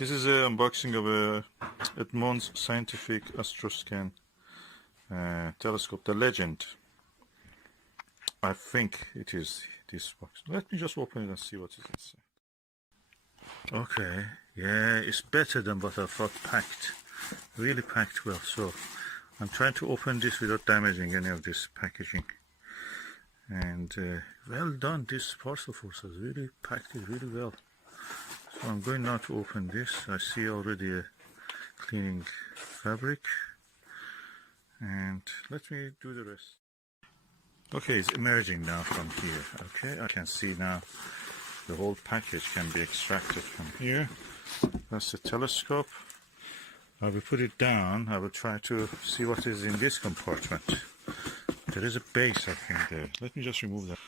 This is an unboxing of a Edmunds Scientific Astroscan telescope, the Legend. I think it is this box. Let me just open it and see what is inside. Okay, yeah, it's better than what I thought. Packed, really packed well. So I'm trying to open this without damaging any of this packaging. And well done, this parcel force has really packed it really well. So I'm going now to open this. I see already a cleaning fabric, and let me do the rest. Okay, it's emerging now from here. Okay, I can see now the whole package can be extracted from here. That's the telescope. I will put it down. I will try to see what is in this compartment. There is a base, I think, there. Let me just remove that.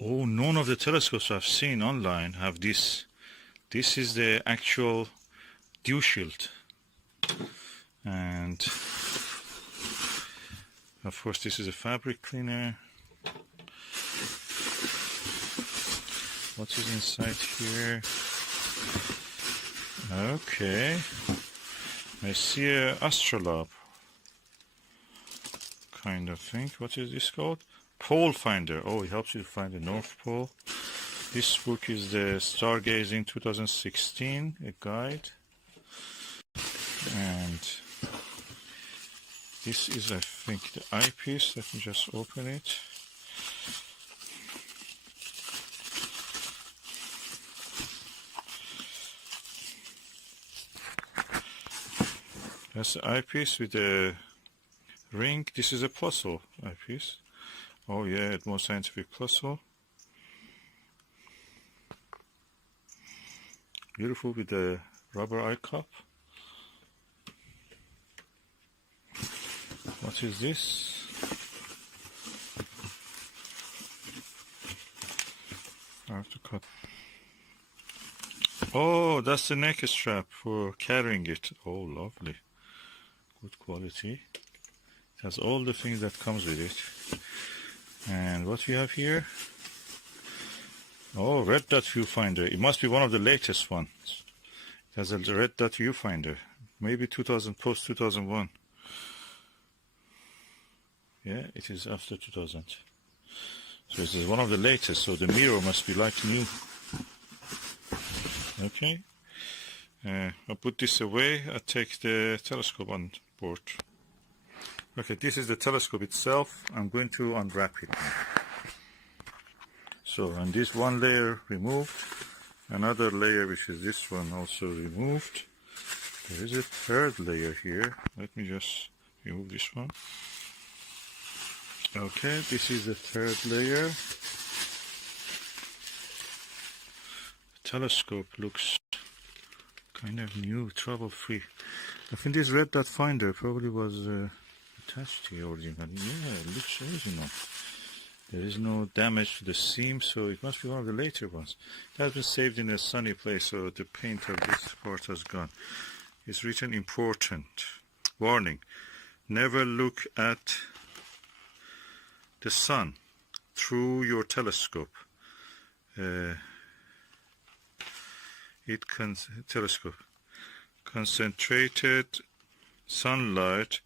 Oh, none of the telescopes I've seen online have this. This is the actual dew shield. And of course this is a fabric cleaner. What is inside here? Okay. I see a astrolabe kind of thing. What is this called? Pole finder. Oh, it helps you to find the North Pole. This book is the Stargazing 2016, a guide. And this is, I think, the eyepiece. Let me just open it. That's the eyepiece with the ring. This is a puzzle eyepiece. Oh yeah, Edmund Scientific puzzle. Beautiful with the rubber eye cup. What is this? I have to cut. Oh, that's the neck strap for carrying it. Oh, lovely. Good quality. It has all the things that comes with it. And what we have here? Oh, red dot viewfinder. It must be one of the latest ones. It has a red dot viewfinder. Maybe 2000, post 2001. Yeah, it is after 2000. So this is one of the latest, so the mirror must be like new. Okay. I'll put this away. I'll take the telescope on board. Okay, this is the telescope itself. I'm going to unwrap it now. So, and this one layer removed, another layer, which is this one, also removed. There is a third layer here. Let me just remove this one. Okay, this is the third layer. The telescope looks kind of new, trouble-free. I think this red dot finder probably was attached here originally. Yeah, it looks original. There is no damage to the seam, so it must be one of the later ones. It has been saved in a sunny place, so the paint of this part has gone. It's written important. Warning, never look at the sun through your telescope. Telescope. Concentrated sunlight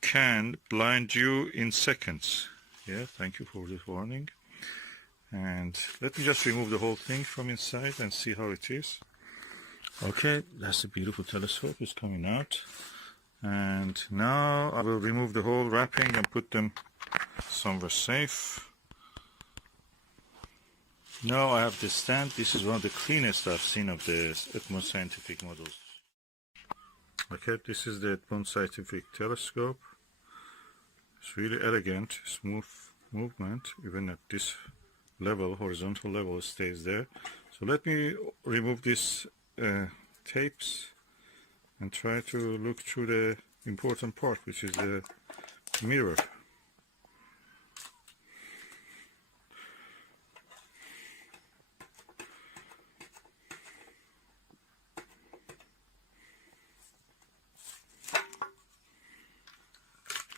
can blind you in seconds. Yeah, thank you for this warning. And let me just remove the whole thing from inside and see how it is. Okay, that's a beautiful telescope. It's coming out. And now I will remove the whole wrapping and put them somewhere safe. Now I have the stand. This is one of the cleanest I've seen of the Edmund Scientific models. Okay, this is the Edmund Scientific telescope. It's really elegant, smooth movement, even at this level, horizontal level, it stays there. So let me remove these tapes and try to look through the important part, which is the mirror.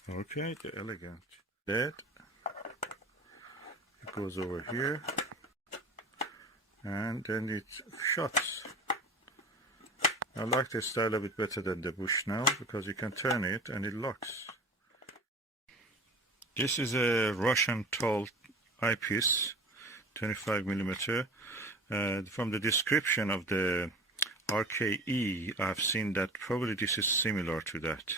Okay, the elegant LED. It goes over here, and then it shuts. I like this style a bit better than the Bushnell because you can turn it and it locks. This is a Russian tall eyepiece, 25 millimeter. From the description of the RKE, I've seen that probably this is similar to that.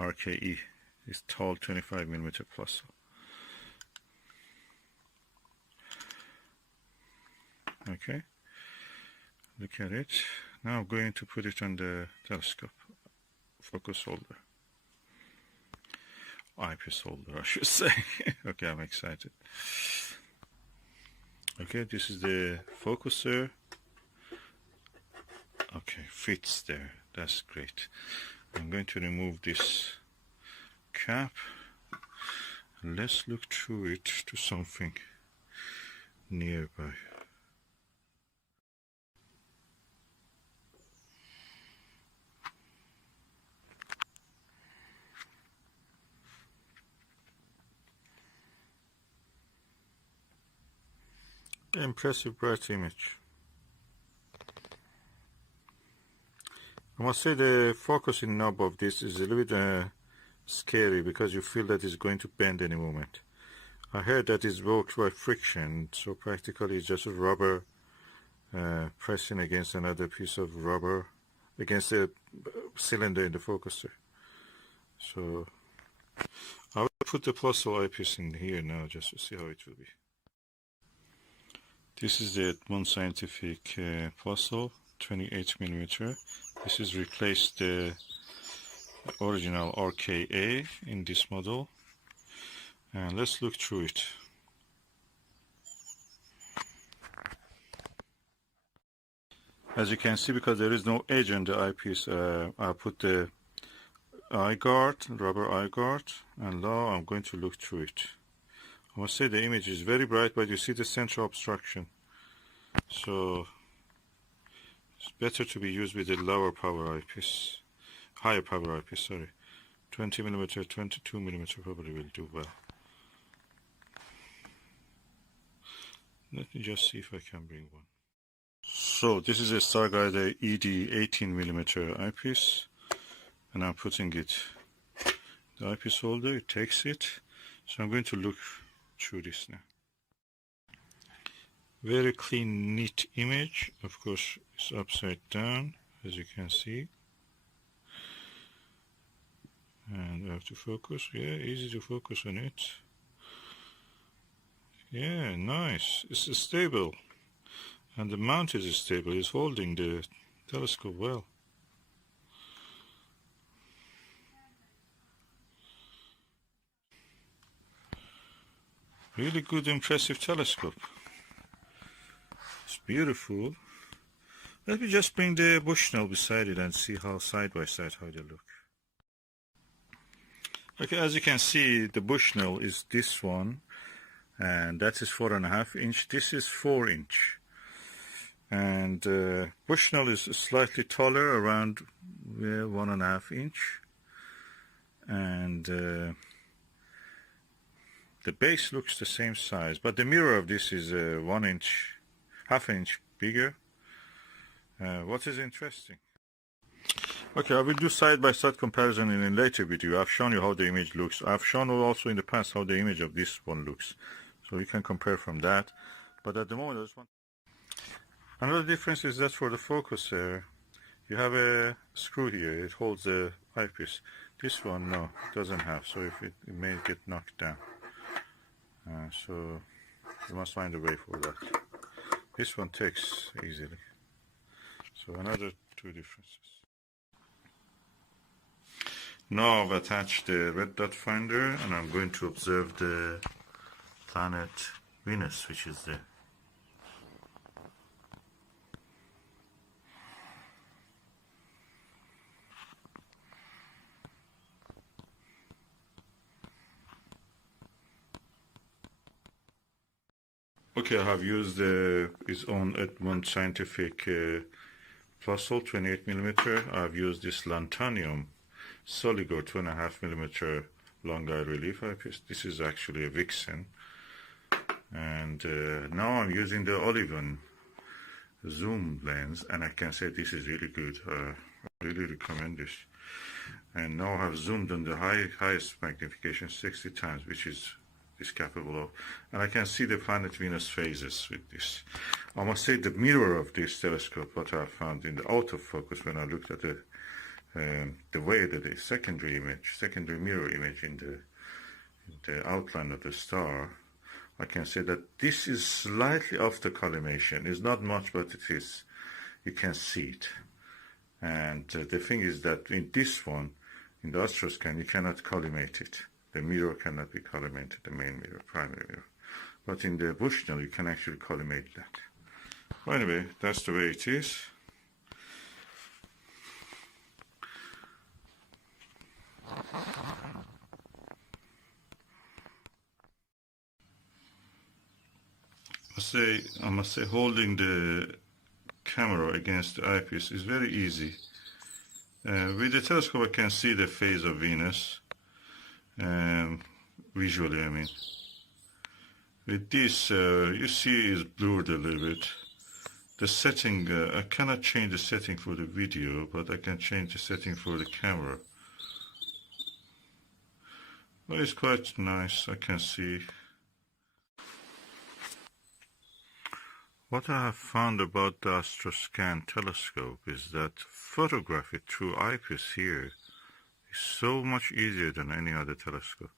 RKE is tall 25 millimeter plus. Okay, look at it. Now I'm going to put it on the telescope focus holder. Eyepiece holder, I should say. Okay, I'm excited. Okay, this is the focuser. Okay, fits there. That's great. I'm going to remove this cap. Let's look through it to something nearby. Impressive bright image. I must say the focusing knob of this is a little bit scary because you feel that it's going to bend any moment. I heard that it's worked by friction, so practically it's just a rubber pressing against another piece of rubber against the cylinder in the focuser. So I will put the Plusle eyepiece in here now just to see how it will be. This is the Edmund Scientific Plusle, 28 millimeter. This is replaced the original RKA in this model. And let's look through it. As you can see, because there is no edge on the eyepiece, I put the eye guard, rubber eye guard, and now I'm going to look through it. I must say the image is very bright, but you see the central obstruction. So it's better to be used with a lower power eyepiece, higher power eyepiece, sorry. 20 millimeter, 22 millimeter probably will do well. Let me just see if I can bring one. So this is a Starguide ED 18 millimeter eyepiece, and I'm putting it the eyepiece holder. It takes it, so I'm going to look through this now. Very clean, neat image. Of course, it's upside down, as you can see. And I have to focus. Yeah, easy to focus on it. Yeah, nice. It's stable. And the mount is stable. It's holding the telescope well. Really good, impressive telescope. It's beautiful. Let me just bring the Bushnell beside it and see how side by side how they look. Okay, as you can see, the Bushnell is this one, and that is 4.5 inch. This is 4 inch. And Bushnell is slightly taller, around 1.5 inch. And the base looks the same size, but the mirror of this is 1 inch, half inch bigger. What is interesting? Okay, I will do side-by-side comparison in a later video. I've shown you how the image looks. I've shown you also in the past how the image of this one looks. So you can compare from that. But at the moment, I just want... Another difference is that for the focus, you have a screw here. It holds the eyepiece. This one, no, doesn't have. So if it may get knocked down. So you must find a way for that. This one takes easily. So another two differences. Now I've attached the red dot finder and I'm going to observe the planet Venus, which is there. Okay, I have used its own Edmund Scientific Plusle 28 millimeter. I've used this Lantanium Soligo 2.5 millimeter long eye relief eyepiece. This is actually a Vixen. And now I'm using the Olivan zoom lens, and I can say this is really good. I really recommend this. And now I have zoomed on the highest magnification 60 times, which is capable of, and I can see the planet Venus phases with this. I must say the mirror of this telescope, what I found in the autofocus when I looked at the way that the secondary mirror image in the outline of the star, I can say that this is slightly off the collimation. It's not much, but it is. You can see it. And the thing is that in this one, in the Astroscan, you cannot collimate it. The mirror cannot be collimated, the main mirror, primary mirror. But in the Bushnell, you can actually collimate that. Well, anyway, that's the way it is. I must say, holding the camera against the eyepiece is very easy. With the telescope, I can see the phase of Venus, visually, I mean. With this, you see it's blurred a little bit. The setting, I cannot change the setting for the video, but I can change the setting for the camera. Well, it's quite nice, I can see. What I have found about the Astroscan telescope is that photography through eyepiece here is so much easier than any other telescope.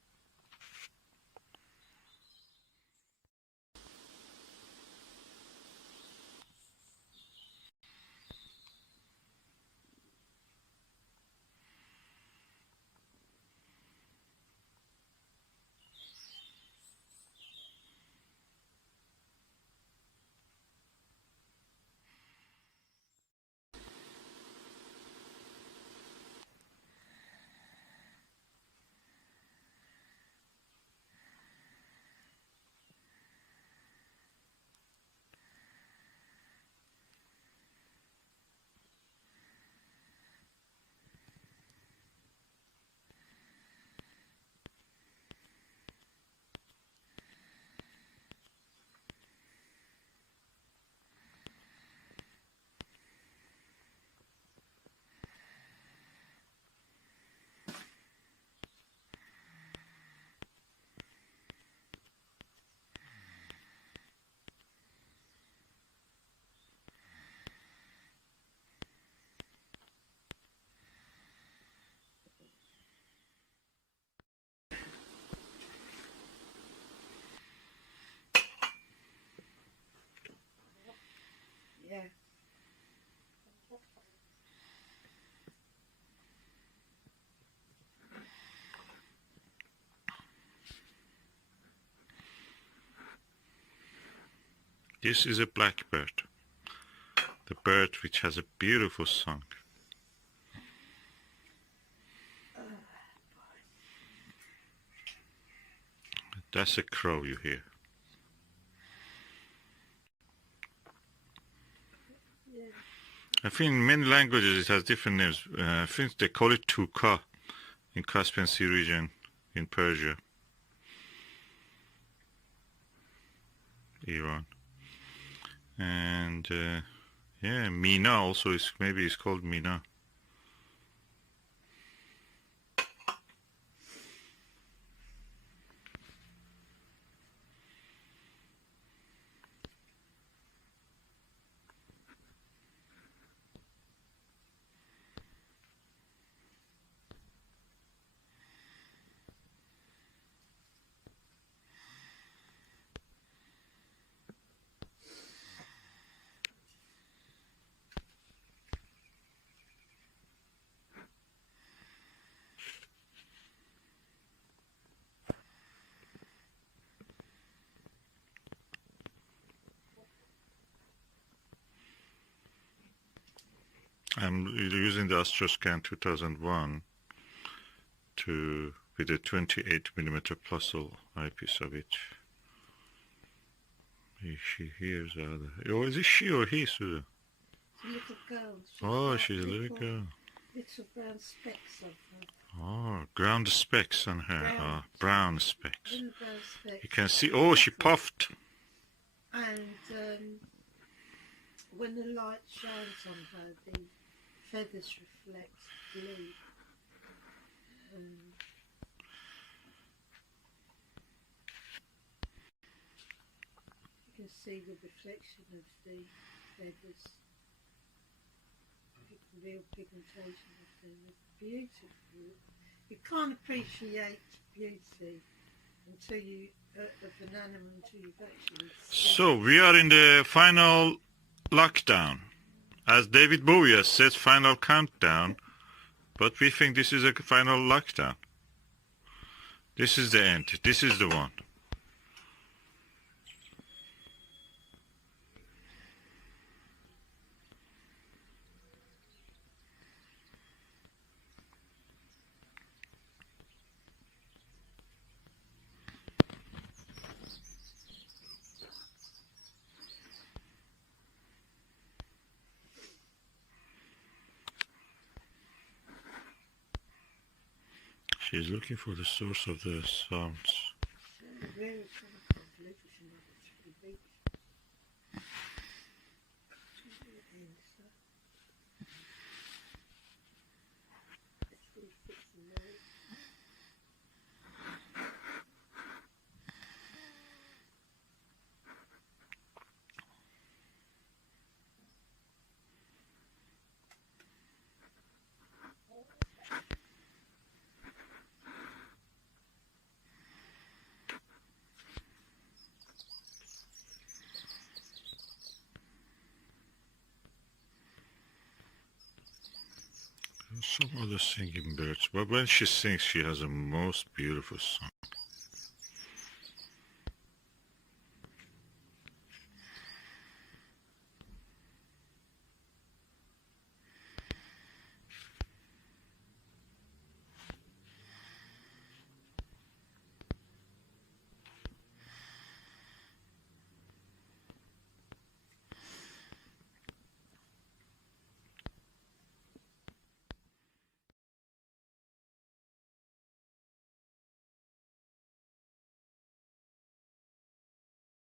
Yeah. This is a blackbird, the bird which has a beautiful song. That's a crow you hear. Yeah. I think in many languages it has different names. I think they call it tuka in Caspian Sea region in Persia, Iran. And yeah, Mina also is, maybe it's called Mina. I'm using the Astroscan 2001 with a 28mm Plusl eyepiece of it. She hears the other. Oh, is it she or he, Sue? It's a little girl. She's a little girl. Little brown specks of her. Oh, ground specks on her. Brown specks. Little brown specks. You can see. Oh, she puffed. And when the light shines on her, the feathers reflect blue. You can see the reflection of the feathers, real pigmentation of them. It's beautiful. You can't appreciate beauty until you of an animal until you've actually seen So we are in the final lockdown. As David Bowie has said, final countdown. But we think this is a final lockdown. This is the end. This is the one. She's looking for the source of the sounds. where it's coming from. Believe it's another 3 weeks. It's really fixing now. Some other singing birds, but when she sings, she has a most beautiful song.